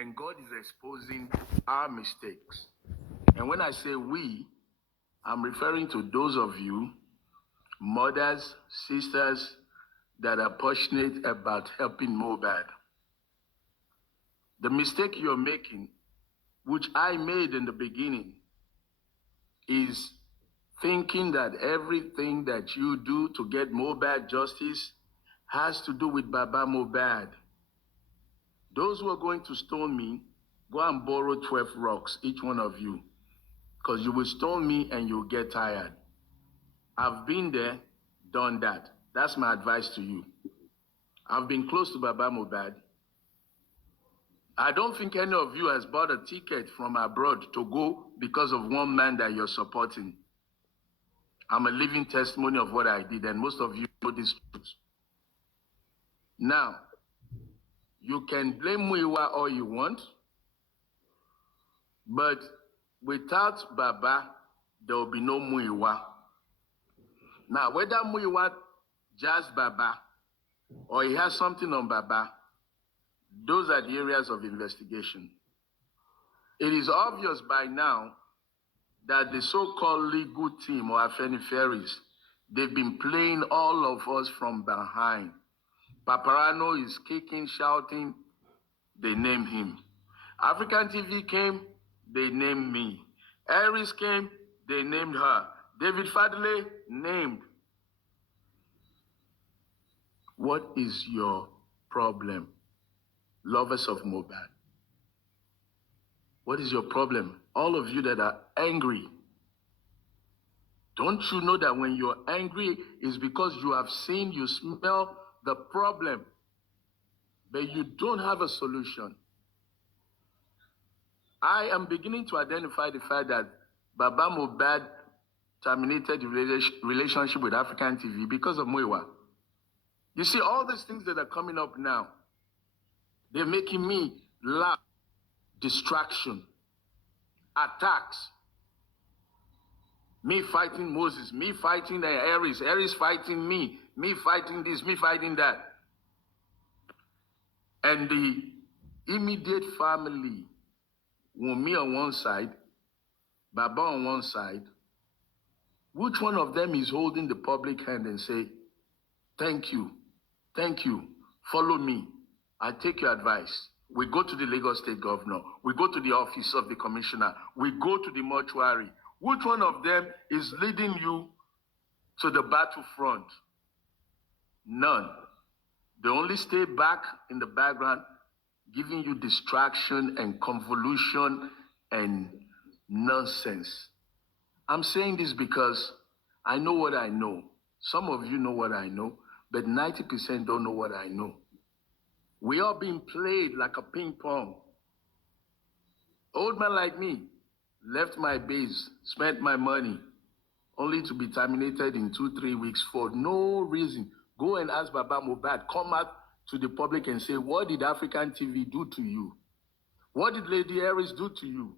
and God is exposing our mistakes. And when I say we, I'm referring to those of you, mothers, sisters, that are passionate about helping Mohbad. The mistake you're making, which I made in the beginning, is thinking that everything that you do to get Mohbad justice has to do with Baba Mohbad. Those who are going to stone me, go and borrow 12 rocks, each one of you, because you will stone me and you'll get tired. I've been there, done that. That's my advice to you. I've been close to Baba Mohbad. I don't think any of you has bought a ticket from abroad to go because of one man that you're supporting. I'm a living testimony of what I did, and most of you know this truth. Now, you can blame Muiwa all you want, but without Baba, there will be no Muiwa. Now, whether Muiwa jazz Baba or he has something on Baba, those are the areas of investigation. It is obvious by now that the so-called legal team or Afeniferis, they've been playing all of us from behind. Paparano is kicking, shouting, they name him. African TV came, they named me. Aries came, they named her. David Fadley, named. What is your problem, lovers of Mohbad? What is your problem? All of you that are angry. Don't you know that when you're angry, it's because you have seen, you smell the problem, but you don't have a solution. I am beginning to identify the fact that Baba Mohbad terminated the relationship with African TV because of Muiwa. You see, all these things that are coming up now, they're making me laugh. Distraction, attacks, me fighting Moses, me fighting Aries, Aries fighting me fighting this, me fighting that. And the immediate family, Wunmi on one side, Baba on one side, which one of them is holding the public hand and say, thank you, follow me, I take your advice. We go to the Lagos State Governor. We go to the office of the Commissioner. We go to the mortuary. Which one of them is leading you to the battlefront? None. They only stay back in the background, giving you distraction and convolution and nonsense. I'm saying this because I know what I know. Some of you know what I know, but 90% don't know what I know. We are being played like a ping pong. Old man like me left my base, spent my money, only to be terminated in 2-3 weeks for no reason. Go and ask Baba Mohbad, come out to the public and say, what did African TV do to you? What did Lady Aries do to you?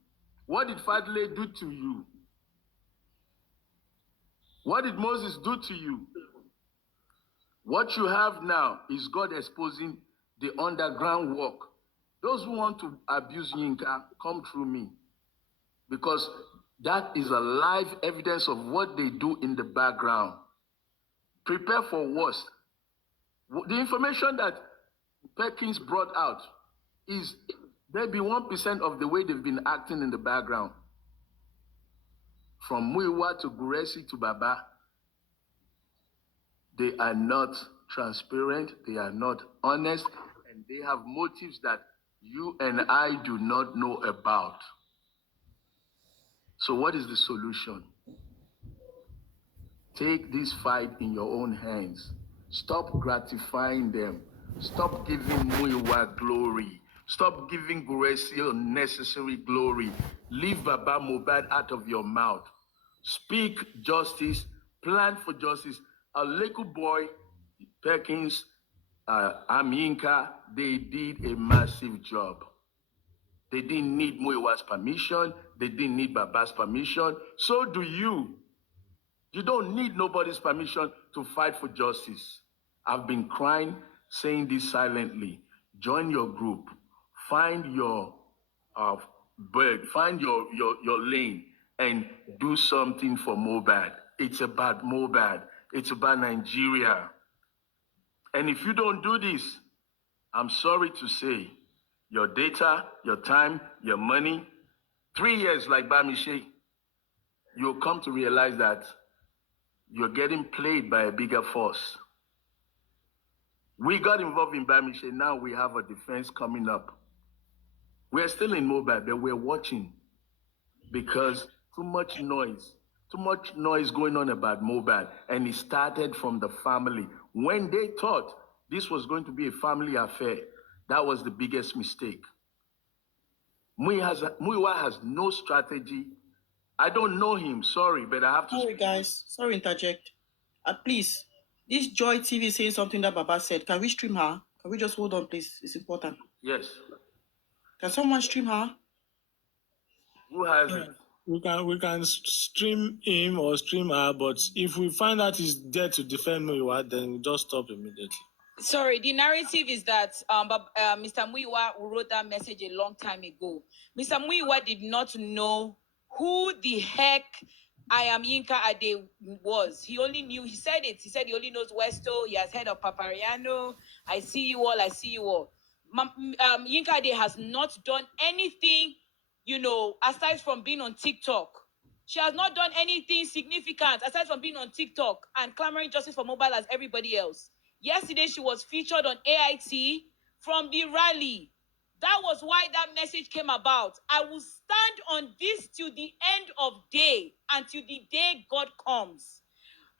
What did Fadley do to you? What did Moses do to you? What you have now is God exposing the underground work. Those who want to abuse Yinka, come through me. Because that is a live evidence of what they do in the background. Prepare for worse. The information that Perkins brought out is maybe 1% of the way they've been acting in the background. From Muiwa to Guresi to Baba, they are not transparent, they are not honest, and they have motives that you and I do not know about. So what is the solution? Take this fight in your own hands. Stop gratifying them. Stop giving Muiwa glory. Stop giving Guresi unnecessary glory. Leave Baba Mohbad out of your mouth. Speak justice, plan for justice. A little boy, Perkins, Aminka, they did a massive job. They didn't need Muiwa's permission. They didn't need Baba's permission. So do you. You don't need nobody's permission to fight for justice. I've been crying, saying this silently. Join your group. find your bird, find your lane, and do something for Mohbad. It's about Mohbad. It's about Nigeria. And if you don't do this, I'm sorry to say, your data, your time, your money, 3 years like Bamishe, you'll come to realize that you're getting played by a bigger force. We got involved in Bamishe. Now we have a defense coming up. We're still in Mohbad, but we're watching because too much noise going on about Mohbad. And it started from the family. When they thought this was going to be a family affair, that was the biggest mistake. Muiwa has no strategy. I don't know him, sorry, but I have to... Sorry, guys. Sorry, interject. Please, this Joy TV is saying something that Baba said. Can we stream her? Can we just hold on, please? It's important. Yes. Can someone stream her? Who has it? We can stream him or stream her, but if we find out he's there to defend Muiwa, then we just stop immediately. Sorry, the narrative is that Mr. Muiwa wrote that message a long time ago. Mr. Muiwa did not know who the heck I Am Yinka Ade was. He only knew, he said it. He said he only knows Westo. He has heard of Papariano. I see you all. I see you all. Yinka Ade has not done anything, aside from being on TikTok. She has not done anything significant aside from being on TikTok and clamoring justice for Mohbad as everybody else. Yesterday, she was featured on AIT from the rally. That was why that message came about. I will stand on this till the end of day, until the day God comes.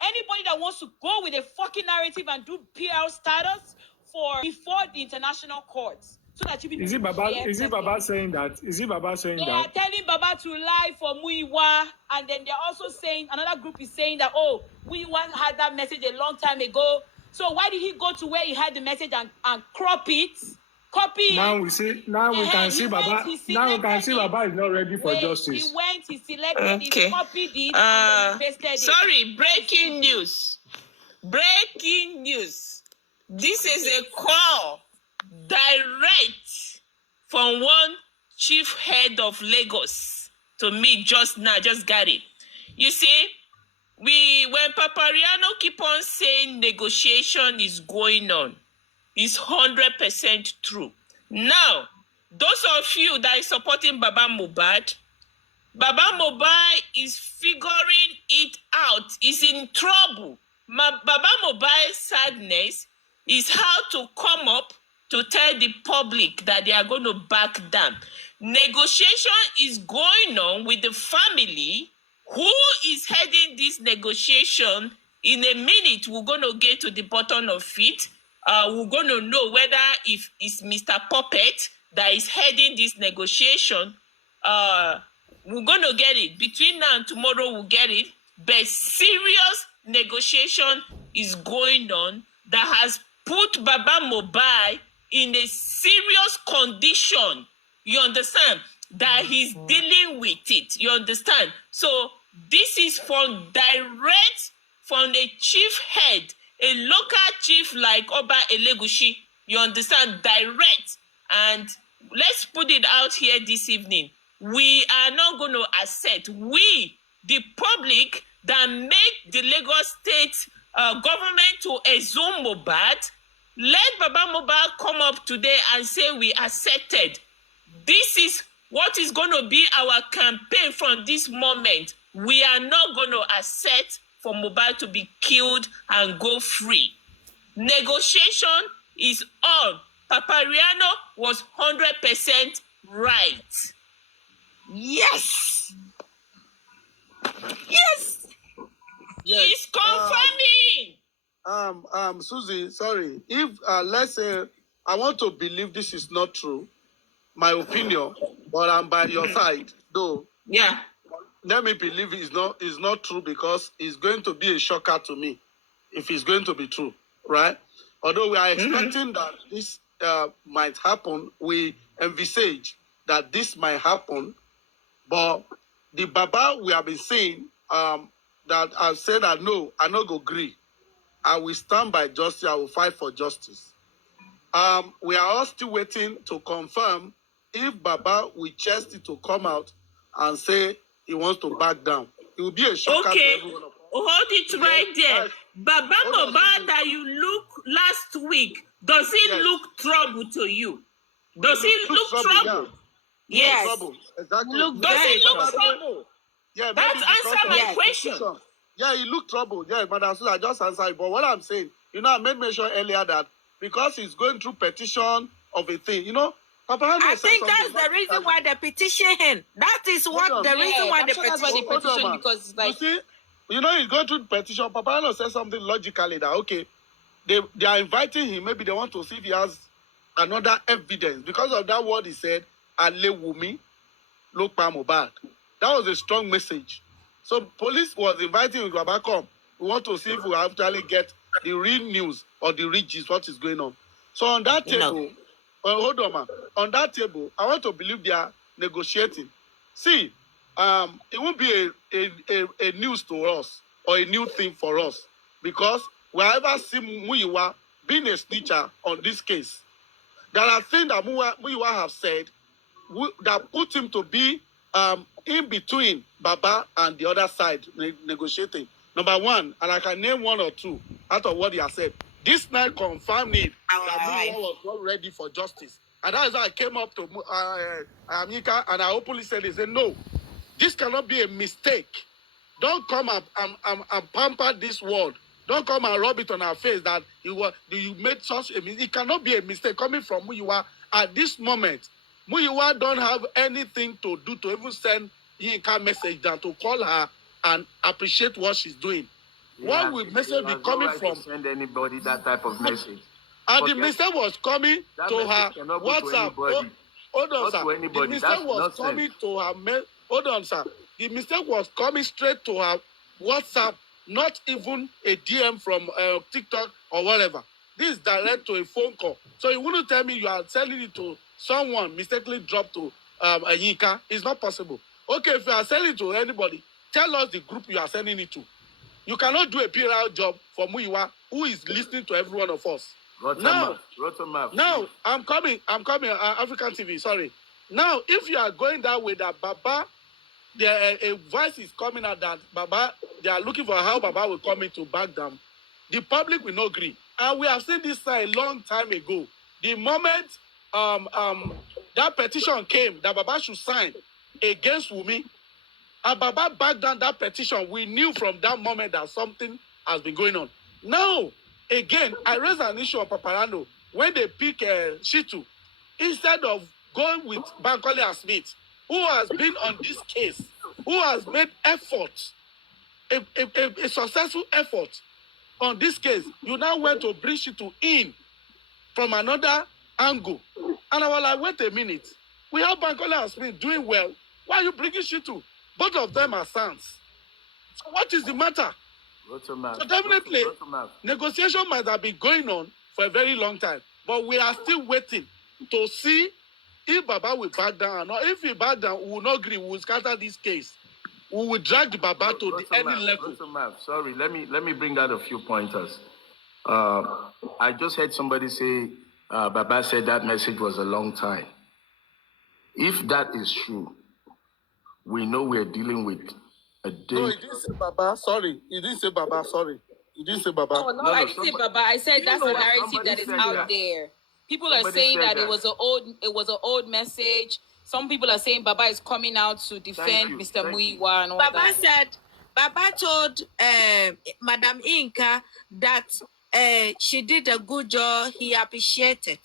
Anybody that wants to go with a fucking narrative and do PR status before the international courts, so that you people... Is it Baba saying that? They are telling Baba to lie for Muiwa, and then they're also saying, another group is saying that, Muiwa had that message a long time ago. So why did he go to where he had the message and crop it? Copy it. Now we can see Baba is not ready for justice. He went, he selected it, copied it, and then he pasted it. Sorry, breaking news. Breaking news. This is a call direct from one chief head of Lagos to me just now. Just got it. You see, when Papariano keep on saying negotiation is going on, it's 100% true. Now, those of you that is supporting Baba Mohbad is figuring it out. Is in trouble. Baba Mohbad's sadness is how to come up to tell the public that they are going to back down. Negotiation is going on with the family. Who is heading this negotiation? In a minute, we're going to get to the bottom of it. We're going to know whether if it's Mr. Puppet that is heading this negotiation. We're going to get it. Between now and tomorrow, we'll get it. But serious negotiation is going on that has put Baba Mohbad in a serious condition. You understand? That he's dealing with it. You understand? So this is direct from the chief head, a local chief like Obaelegushi. You understand? Direct. And let's put it out here this evening. We are not going to accept. We, the public, that make the Lagos State government to assume Mohbad, let Baba Mohbad come up today and say we accepted. This is what is going to be our campaign from this moment. We are not going to accept for Mohbad to be killed and go free. Negotiation is on. Papariano was 100% right. Yes. Yes. He's confirming. Susie, sorry. If let's say I want to believe this is not true, my opinion, but I'm by your side, though. Yeah. Let me believe it's not true, because it's going to be a shocker to me if it's going to be true, right? Although we are expecting that this might happen, we envisage that this might happen, but the Baba we have been saying that I've said that no, I not go agree. I will stand by justice. I will fight for justice. we are all still waiting to confirm if Baba will chest it to come out and say he wants to back down. It will be a shocker to everyone. Hold it right there. Baba Mohbad that you look last week, does he look trouble to you? Does he look trouble? Yes. Trouble. Exactly. Does he look trouble? Yeah, that answer my question. Yeah, he looked troubled. Yeah, but I just answered. But what I'm saying, I made mention earlier that because he's going through petition of a thing, I think that's the reason why they petition him. That is what the reason why they petition. Because like, you see, he's going through petition. Papano said something logically that okay, they are inviting him. Maybe they want to see if he has another evidence because of that word he said. Ale Wunmi, look Mohbad. That was a strong message. So police was inviting him to come. We want to see if we actually get the real news or the real gist, what is going on. So on that table, hold on, man. On that table, I want to believe they are negotiating. See, it won't be a news to us or a new thing for us because we have ever seen Muyiwa being a snitcher on this case. There are things that Muyiwa have said that put him to be in between Baba and the other side negotiating. Number one, and I can name one or two out of what he has said. This night confirmed it that Muyiwa was not ready for justice. And that is why I came up to Amika and I openly said, no, this cannot be a mistake. Don't come and pamper this word. Don't come and rub it on our face that you made such a mistake. It cannot be a mistake coming from Muyiwa at this moment. Muyiwa don't have anything to do to even send Yinka message than to call her and appreciate what she's doing. Yeah, what will message be coming from? Send anybody that type of message. And the message was coming to her WhatsApp. Hold on, sir. The message was coming to her. Hold on, sir. The mistake was coming straight to her WhatsApp, not even a DM from TikTok or whatever. This is direct to a phone call. So you wouldn't tell me you are sending it to someone mistakenly dropped to a Yinka. It's not possible. Okay, if you are sending it to anybody, tell us the group you are sending it to. You cannot do a PR job for Muyiwa, who is listening to every one of us. Now, I'm coming, African TV, sorry. Now, if you are going that way, that Baba, a voice is coming out that Baba, they are looking for how Baba will come in to back them. The public will not agree. And we have seen this a long time ago. The moment that petition came that Baba should sign against Wunmi, and Baba backed down that petition, we knew from that moment that something has been going on. Now, again, I raised an issue on Paparano when they pick Shitu, instead of going with Bankole and Smith, who has been on this case, who has made effort, a successful effort on this case. You now went to bring Shitu in from another angle. And I was like, wait a minute. We have Bankole and Smith doing well. Why are you bringing Shitu? Both of them are sons. So what is the matter? So definitely, negotiation might have been going on for a very long time. But we are still waiting to see if Baba will back down or not. If he back down, we will not agree. We will scatter this case. We will drag the Baba to the any level. Sorry, let me bring out a few pointers. I just heard somebody say Baba said that message was a long time. If that is true, we know we're dealing with a day. No, he didn't say Baba. Sorry. He didn't say Baba. Sorry. He didn't say Baba. Oh, no, I didn't say Baba. I said that's the narrative that is out there. People are saying that it was an old message. Some people are saying Baba is coming out to defend Mr. Muyiwa and all that. Baba told Madam Inka that she did a good job. He appreciated.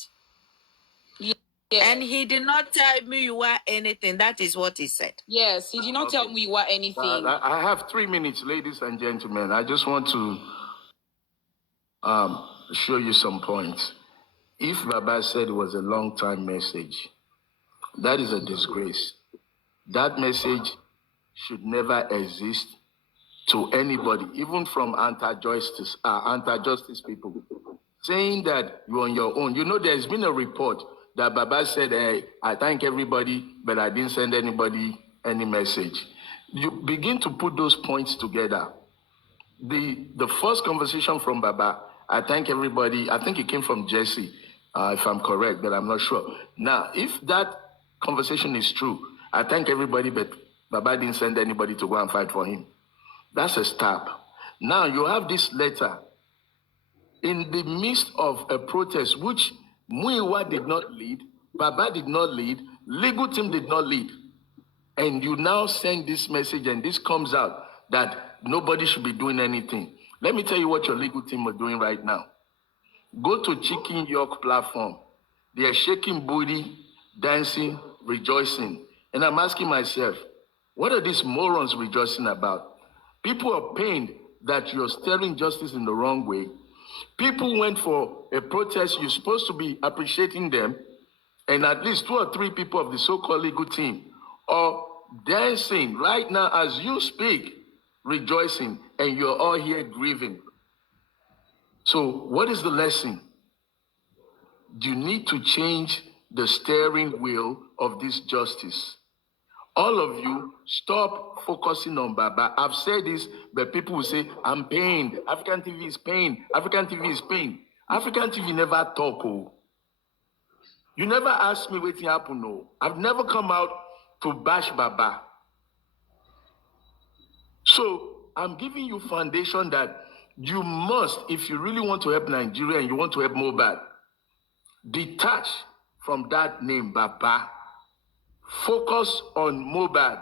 Yeah. And he did not tell Muyiwa anything. That is what he said. Yes, he did not tell Muyiwa anything. I have 3 minutes, ladies and gentlemen. I just want to show you some points. If Baba said it was a long-time message, that is a disgrace. That message should never exist to anybody, even from anti-justice people, saying that you're on your own. You know, there's been a report that Baba said, hey, I thank everybody, but I didn't send anybody any message. You begin to put those points together. The first conversation from Baba, I thank everybody, I think it came from Jesse, if I'm correct, but I'm not sure. Now, if that conversation is true, I thank everybody, but Baba didn't send anybody to go and fight for him. That's a step. Now, you have this letter in the midst of a protest, which Muiwa did not lead, Baba did not lead, legal team did not lead. And you now send this message and this comes out that nobody should be doing anything. Let me tell you what your legal team are doing right now. Go to Chicken York platform. They are shaking booty, dancing, rejoicing. And I'm asking myself, what are these morons rejoicing about? People are pained that you're steering justice in the wrong way. People went for a protest. You're supposed to be appreciating them. And at least 2 or 3 people of the so-called legal team are dancing right now as you speak, rejoicing, and you're all here grieving. So what is the lesson? You need to change the steering wheel of this justice. All of you, stop focusing on Baba. I've said this, but people will say, I'm pained. African TV is pained. African TV is pained. African TV never talk. Oh. You never ask me what happened. No. I've never come out to bash Baba. So I'm giving you foundation that you must, if you really want to help Nigeria and you want to help Mohbad, detach from that name, Baba. Focus on Mohbad.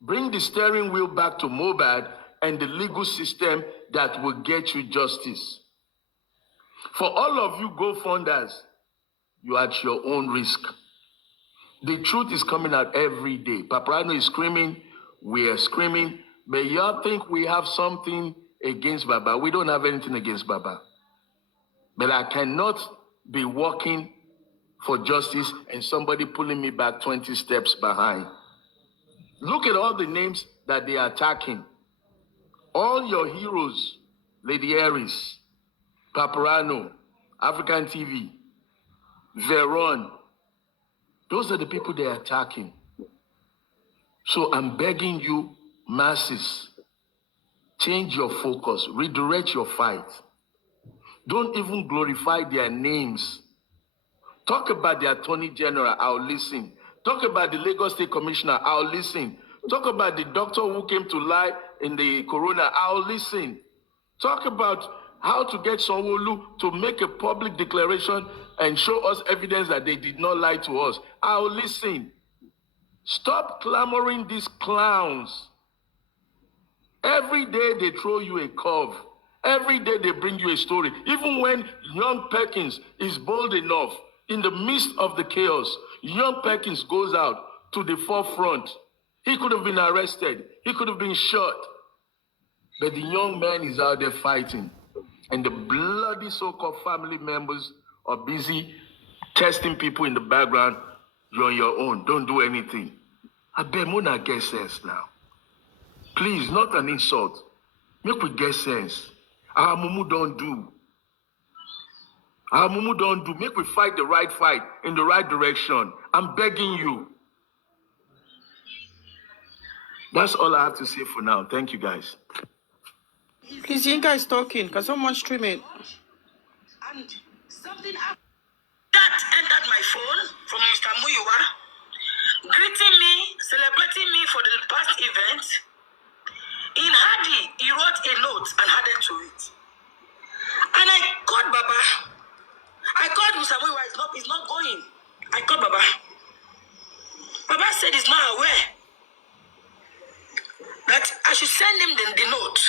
Bring the steering wheel back to Mohbad and the legal system that will get you justice. For all of you GoFunders, you are at your own risk. The truth is coming out every day. Paparano is screaming, we are screaming, but y'all think we have something against Baba. We don't have anything against Baba. But I cannot be walking for justice and somebody pulling me back 20 steps behind. Look at all the names that they are attacking. All your heroes, Lady Aries, Paparano, African TV, Veron, those are the people they are attacking. So I'm begging you, masses, change your focus, redirect your fight. Don't even glorify their names. Talk about the Attorney General, I'll listen. Talk about the Lagos State Commissioner, I'll listen. Talk about the doctor who came to lie in the corona, I'll listen. Talk about how to get Sanwo-Olu to make a public declaration and show us evidence that they did not lie to us. I'll listen. Stop clamoring these clowns. Every day they throw you a curve. Every day they bring you a story. Even when young Perkins is bold enough, in the midst of the chaos, young Perkins goes out to the forefront. He could have been arrested. He could have been shot. But the young man is out there fighting. And the bloody so-called family members are busy testing people in the background. You're on your own. Don't do anything. I bet Mona get sense now. Please, not an insult. Make we get sense. Our mumu don't do. Our mumu don't do. Make we fight the right fight in the right direction. I'm begging you. That's all I have to say for now. Thank you, guys. Please, Yinka is talking. Can someone stream it? And something that entered my phone from Mr. Muyiwa, greeting me, celebrating me for the past event. In Hadi, he wrote a note and added to it. And I called Baba. I called Mr. Muyiwa, he's not going. I called Baba. Baba said he's not aware that I should send him the note,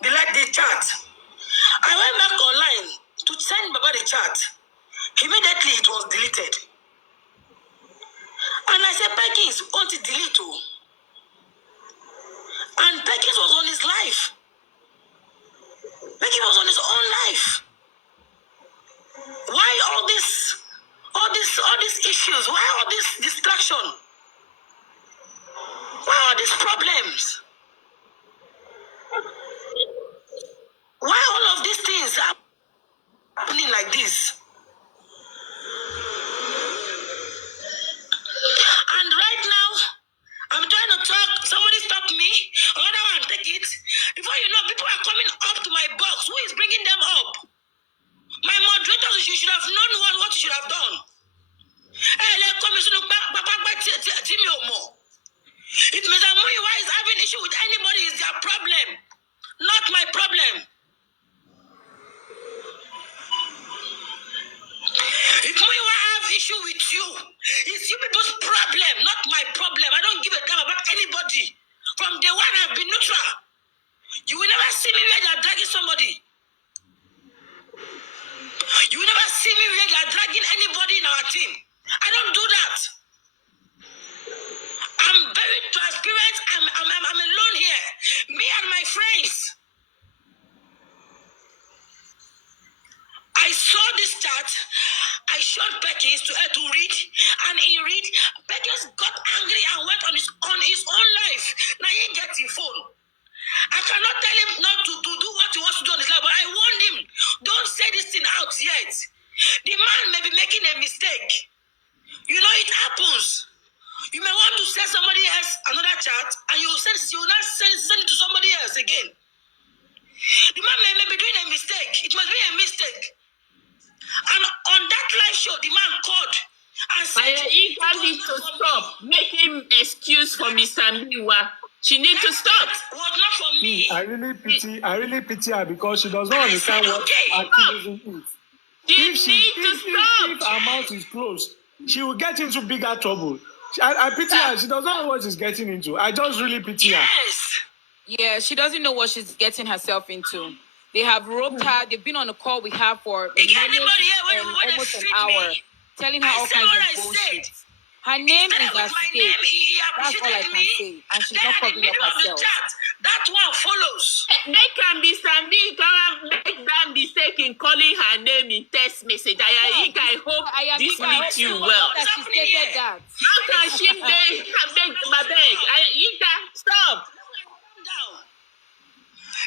the chat. I went back online to send Baba the chat. Immediately it was deleted. And I said, Perkins, want to delete too? And Perkins was on his life. Perkins was on his own life. Why all these issues? Why all this distraction? Why all these problems? Why all of these things are happening like this? And right now, I'm trying to talk. Somebody stop me. Another one, take it. Before you know, people are coming up to my box. Who is bringing them up? My moderators, you should have known what you. It's you people's problem, not my problem. I don't give a damn about anybody. From day one, I've been neutral. You will never see me where they're dragging somebody. You will never see me where they're dragging anybody in our team. I don't do that. I'm very transparent. I'm alone here. Me and my friends. I saw this chat. I showed Beckins to her to read, and he read. Beckins got angry and went on his own life. Now he gets his phone. I cannot tell him not to do what he wants to do on his life, but I warned him, don't say this thing out yet. The man may be making a mistake. You know, it happens. You may want to send somebody else another chat, and you will not send it to somebody else again. The man may be doing a mistake. It must be a mistake. And on that live show, the man called and said, Ika needs to stop making excuse for Mr. Miwa. She needs to stop. Was not for me. I really pity her because she does not understand what activism is. She needs to stop. If her mouth is closed, she will get into bigger trouble. I pity her. She doesn't know what she's getting into. I just really pity her. Yes. Yeah, she doesn't know what she's getting herself into. They have roped her. They've been on a call with her for almost an hour, telling her all kinds of bullshit. Her name is at stake. That's all I can say. And she's not covering up herself. That one follows. They can be standing, make that mistake in calling her name in text message. I hope this meets you well. That she stated that. How can she beg my beg? Ika, stop.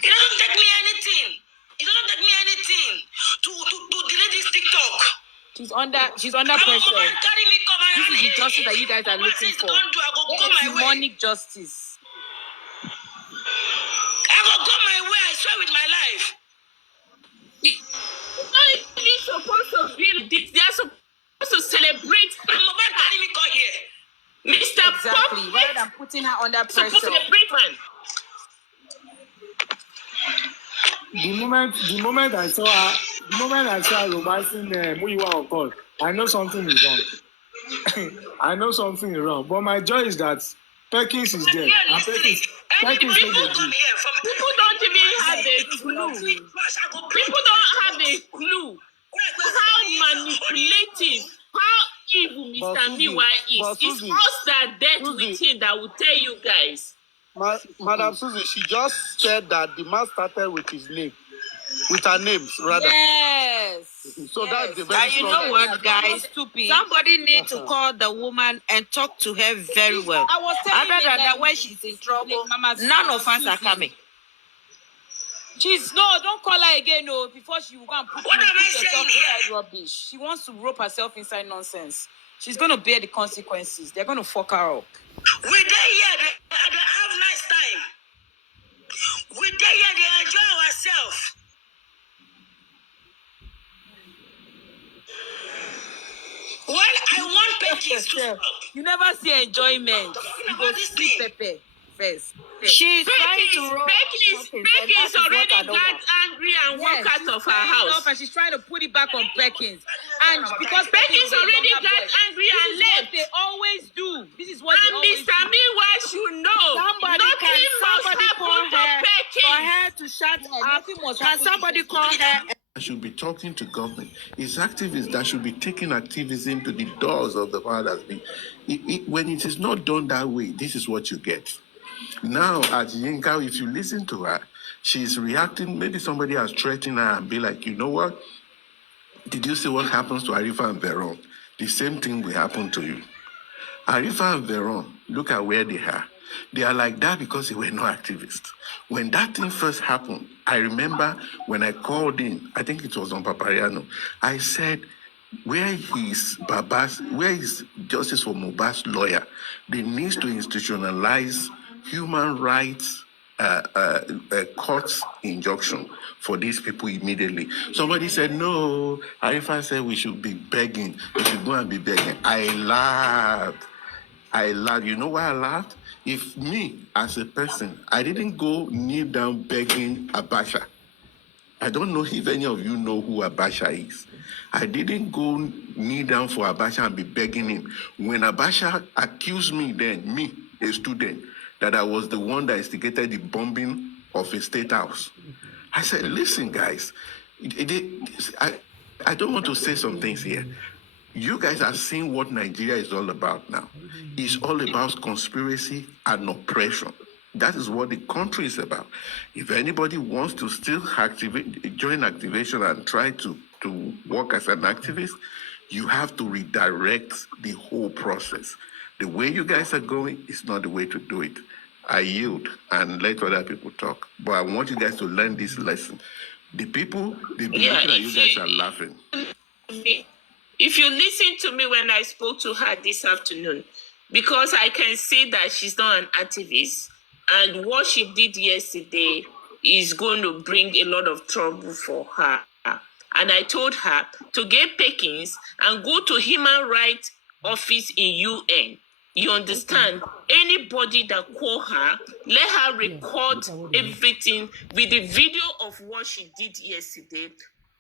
It doesn't take me anything. It doesn't take me anything to delete this TikTok. She's under pressure. This is the justice that you guys are looking for. Demonic justice. I go my way, I swear with my life. It's not even supposed to feel this. They are supposed to celebrate. I'm about carry me come here. Mr. Exactly. Rather than putting her under pressure. Supposed to celebrate, man. The moment I saw her romancing Muyiwa on call, I know something is wrong. I know something is wrong. But my joy is that Perkins is there. And Perkins People don't even have a clue. People don't have a clue how manipulative, how evil Mr. Miwa is. It's us that dealt with him that will tell you guys. Madam Susie, she just said that the man started with his name, with her names rather. Yes. So yes. that's the very And you know what, guys? Somebody needs to call the woman and talk to her very well. I was telling Other you than that, when she's in trouble, none of us are coming. Don't call her again, no, before she will go and put herself inside rubbish. She wants to rope herself inside nonsense. She's going to bear the consequences. They're going to fuck her up. We're there here, they have nice time. We're there here, they enjoy ourselves. Well, I want Perkins to stop. You never see enjoyment. You go see Pepe first. She's trying to roll. Perkins already got angry and walked out of her house. And she's trying to put it back on Perkins. And because Perkins already got angry and left. They always do. This is what and they always Mr. Miwa should know. Nothing must happen to Perkins. For her to shut up. Can somebody call her? Should be talking to government. It's activists that should be taking activism to the doors of the powers that be. When it is not done that way, this is what you get. Now, at Yinka, if you listen to her, she's reacting. Maybe somebody has threatened her and be like, you know what? Did you see what happens to Arifa and Veron? The same thing will happen to you. Arifa and Veron, look at where they are. They are like that because they were not activists. When that thing first happened, I remember when I called in, I think it was on Papariano, I said, where is Justice for Mohbad's lawyer? They need to institutionalize human rights court's injunction for these people immediately. Somebody said, no, Arifa said we should be begging. We should go and be begging. I laughed. You know why I laughed? If me, as a person, I didn't go kneel down begging Abacha, I don't know if any of you know who Abacha is. I didn't go kneel down for Abacha and be begging him. When Abacha accused me then, me, a student, that I was the one that instigated the bombing of a state house, I said, listen, guys, I don't want to say some things here. You guys are seeing what Nigeria is all about now. It's all about conspiracy and oppression. That is what the country is about. If anybody wants to still join activation and try to work as an activist, you have to redirect the whole process. The way you guys are going is not the way to do it. I yield and let other people talk. But I want you guys to learn this lesson. The people, they be looking at you guys are laughing. If you listen to me when I spoke to her this afternoon, because I can see that she's not an activist, and what she did yesterday is going to bring a lot of trouble for her. And I told her to get Perkins and go to human rights office in UN. You understand? Anybody that call her, let her record everything with the video of what she did yesterday.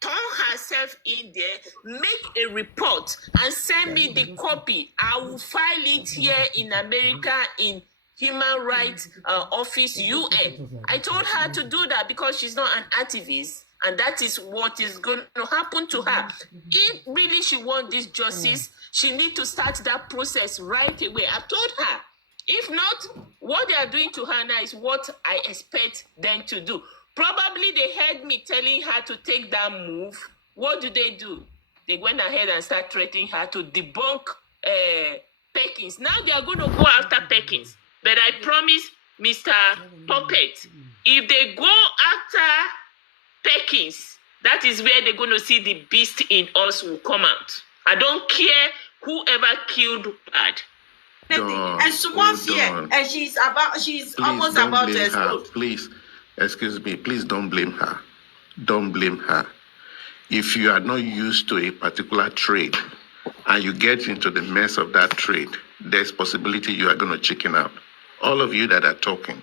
Turn herself in there, make a report, and send me the copy. I will file it here in America in Human Rights Office UN. I told her to do that because she's not an activist, and that is what is going to happen to her. If really she wants this justice, she needs to start that process right away. I told her. If not, what they are doing to her now is what I expect them to do. Probably they heard me telling her to take that move. What do? They went ahead and started threatening her to debunk Perkins. Now they are going to go after Perkins. But I promise Mr. Puppet, if they go after Perkins, that is where they're going to see the beast in us will come out. I don't care whoever killed Bad. And someone here, and she's almost about to explode. Please, excuse me, please don't blame her. Don't blame her. If you are not used to a particular trade and you get into the mess of that trade, there's possibility you are going to chicken out. All of you that are talking,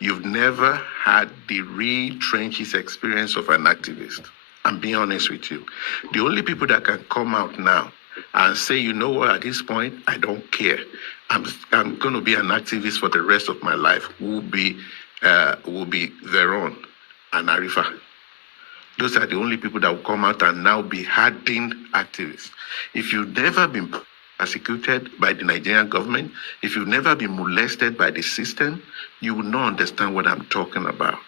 you've never had the real trenches experience of an activist. I'm being honest with you. The only people that can come out now and say, you know what, at this point, I don't care. I'm going to be an activist for the rest of my life, will be Veron and Arifa. Those are the only people that will come out and now be hardened activists. If you've never been persecuted by the Nigerian government, if you've never been molested by the system, you will not understand what I'm talking about.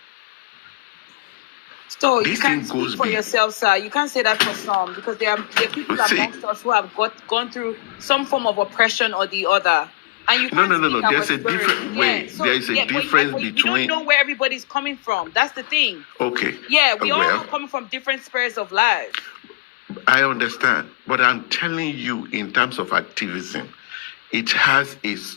So you can't speak for yourself, sir. You can't say that for some, because there are people amongst us who have gone through some form of oppression or the other. And you can't no. There's a different way. So, there is a difference between. You don't know where everybody's coming from. That's the thing. Okay. Yeah, we all are coming from different spheres of life. I understand, but I'm telling you, in terms of activism, it has its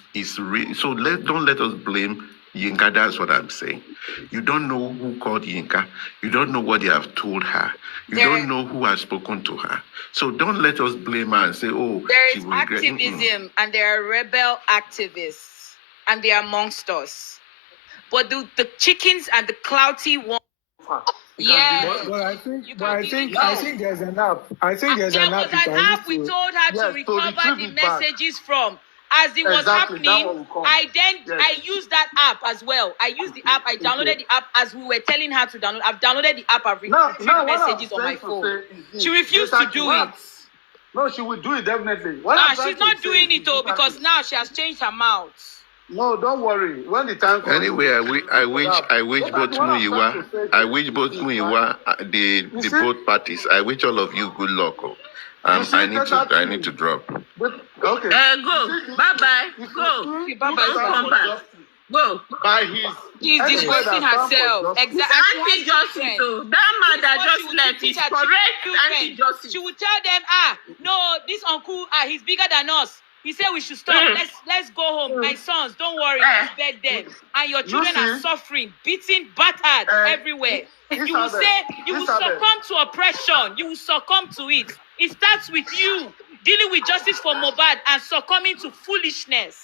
so don't let us blame Yinka. That's what I'm saying. You don't know who called Yinka. You don't know what they have told her. You don't know who has spoken to her. So don't let us blame her and say, oh, there is activism and there are rebel activists and they are amongst us. But the chickens and the clouty ones. Yeah. But I think there's an app. I think there's an app. There was an app we told her to recover the messages from. As it was happening, I used that app as well. I used the app. I downloaded the app as we were telling her to download. I've downloaded the app. I've retrieved messages on my phone. She refused to do it. No, she will do it definitely. She's not doing it though, because now she has changed her mouth. No, don't worry. When the time comes. Anyway, I wish both Muyiwa, the both parties. I wish all of you good luck. I need to drop. Okay. Go. Bye-bye. Go. Bye-bye. Come back. Go. She's disgracing herself. Exactly. Anti-justice. That man that just left is correct. Anti-justice. She would tell them, no, this uncle, he's bigger than us. He said we should stop. Let's go home. My sons, don't worry. Let's beg them. And your children are suffering, beaten, battered everywhere. You will say, you will succumb to oppression. You will succumb to it. It starts with you dealing with justice for Mohbad and succumbing to foolishness.